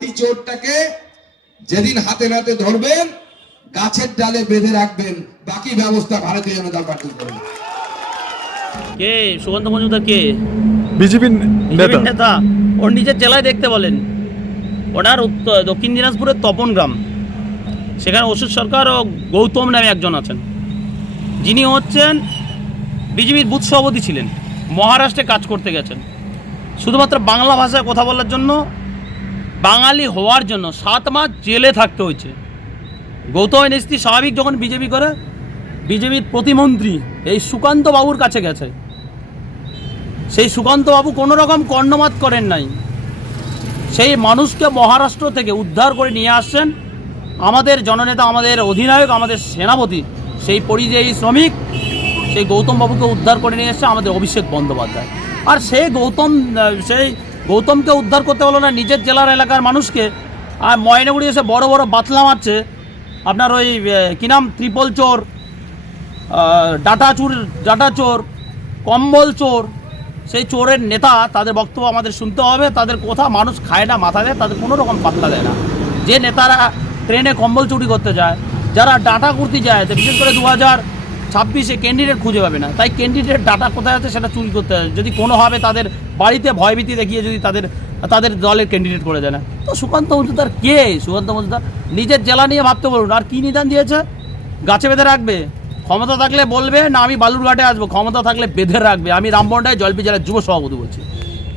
এই চোরটাকে যেদিন হাতে নাতে ধরবেন গাছের ডালে বেঁধে রাখবেন, বাকি ব্যবস্থা ভারতীয় জনতা পার্টি করবে। কে সুকান্ত মজুমদার? কে? বিজেপির নেতা। ওর নিজের জেলায় দেখতে বলেন। ওনার দক্ষিণ দিনাজপুরের তপন গ্রাম, সেখানে অশোক সরকার ও গৌতম নামে একজন আছেন, যিনি হচ্ছেন বিজেপির বুথ সভাপতি ছিলেন, মহারাষ্ট্রে কাজ করতে গেছেন শুধুমাত্র বাংলা ভাষায় কথা বলার জন্য, বাঙালি হওয়ার জন্য 7 মাস জেলে থাকতে হয়েছে। গৌতম নেস্তি স্বাভাবিক যখন বিজেপি করে, বিজেপির প্রতিমন্ত্রী এই সুকান্ত বাবুর কাছে গেছে, সেই সুকান্ত বাবু কোনো রকম কর্ণপাত করেন নাই, সেই মানুষকে মহারাষ্ট্র থেকে উদ্ধার করে নিয়ে আসছেন আমাদের জননেতা, আমাদের অধিনায়ক, আমাদের সেনাপতি, সেই পরিযায়ী শ্রমিক, সেই গৌতম বাবুকে উদ্ধার করে নিয়ে এসছে আমাদের অভিষেক বন্দ্যোপাধ্যায়। আর সেই গৌতমকে উদ্ধার করতে হলো না নিজের জেলার এলাকার মানুষকে, আর ময়নাগুড়ি এসে বড় বড় বাতলা মারছে। আপনার ওই কী নাম, ত্রিপল চোর, ডাটা চোর, কম্বল চোর, সেই চোরের নেতা, তাদের বক্তব্য আমাদের শুনতে হবে। তাদের কথা মানুষ খায় না, মাথা দেয়, তাদের কোনো রকম পাত্তা দেয় না। যে নেতারা ট্রেনে কম্বল চুরি করতে যায়, যারা ডাটা করতে যায়, বিশেষ করে 2026-এ ক্যান্ডিডেট খুঁজে পাবে না, তাই ক্যান্ডিডেট ডাটা কোথায় আছে সেটা চুরি করতে হয়, যদি কোনোভাবে তাদের বাড়িতে ভয়ভীতি দেখিয়ে যদি তাদের দলের ক্যান্ডিডেট করে দেয় না। তো সুকান্ত মজুমদার কে? সুকান্ত মজুমদার নিজের জেলা নিয়ে ভাবতে বলুন। আর কী নিদান দিয়েছে? গাছে বেঁধে রাখবে, ক্ষমতা থাকলে বলবে না আমি বালুরঘাটে আসবো, ক্ষমতা থাকলে বেঁধে রাখবে। আমি রামবনটায় জলপি জেলার যুব সভাপতি বলছি।